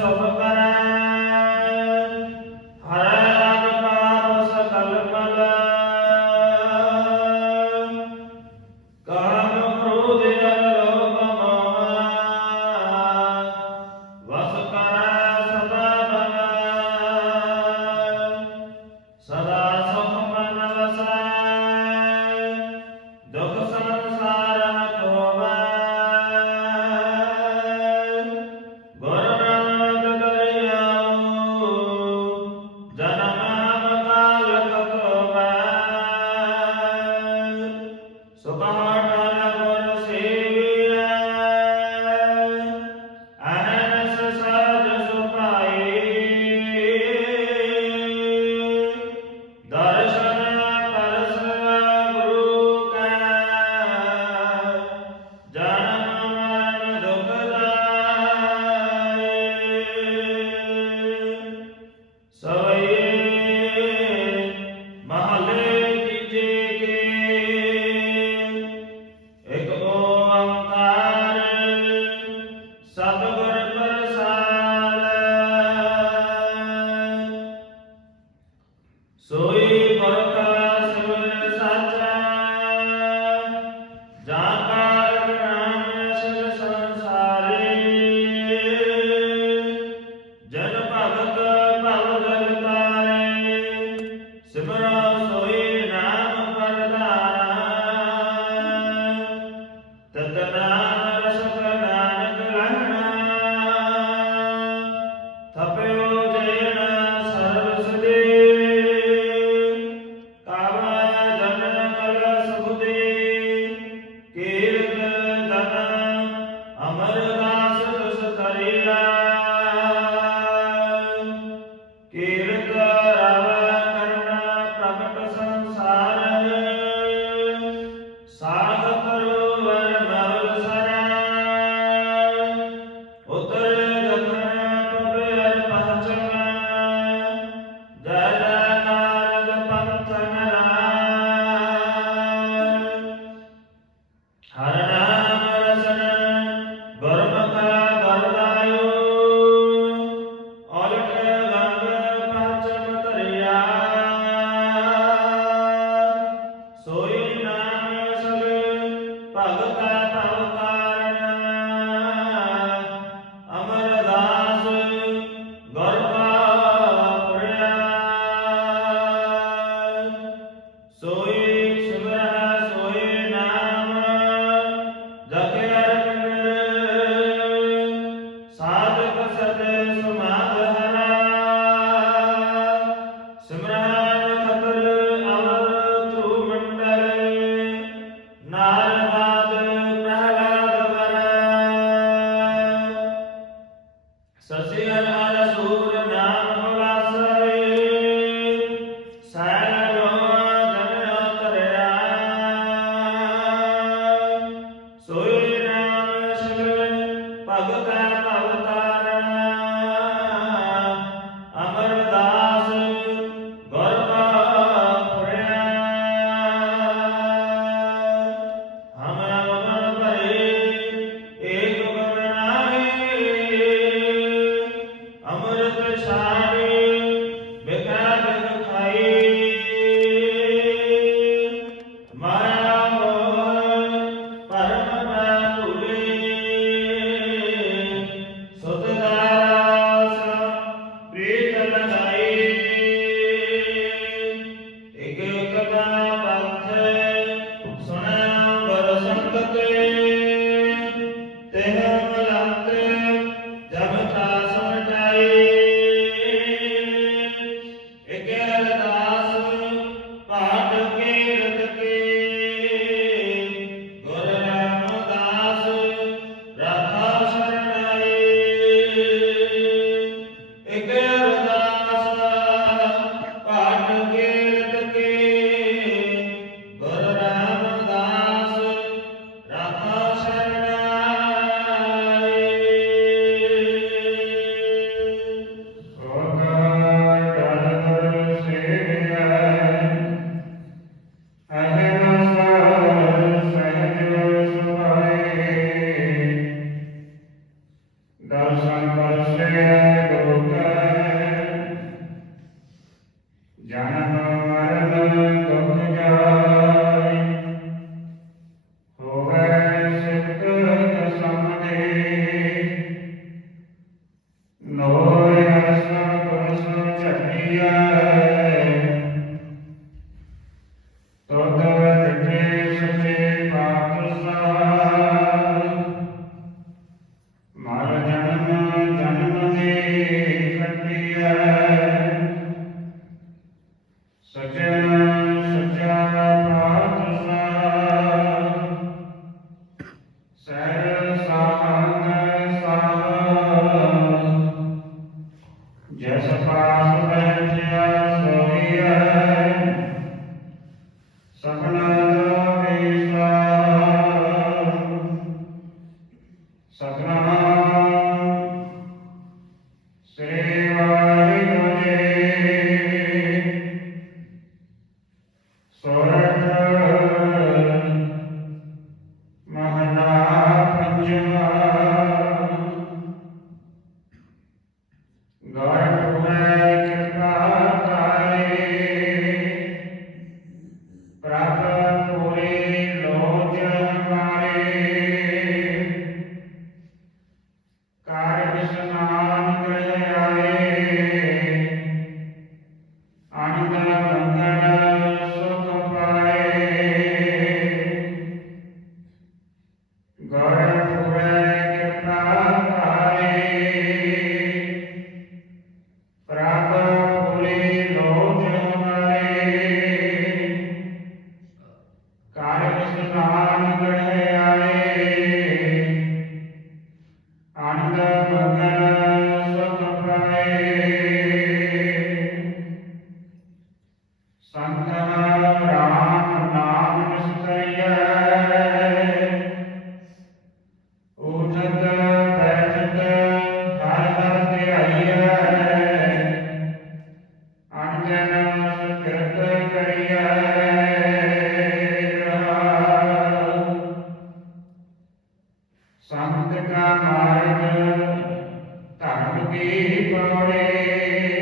ਸਭ ਕਰ ਸਸਿਆ Second. அந்தமகன சுகபயே ਸੰਤ ਕਾ ਮਾਰਗ ਧਰਮ ਕੀ ਪੌੜੇ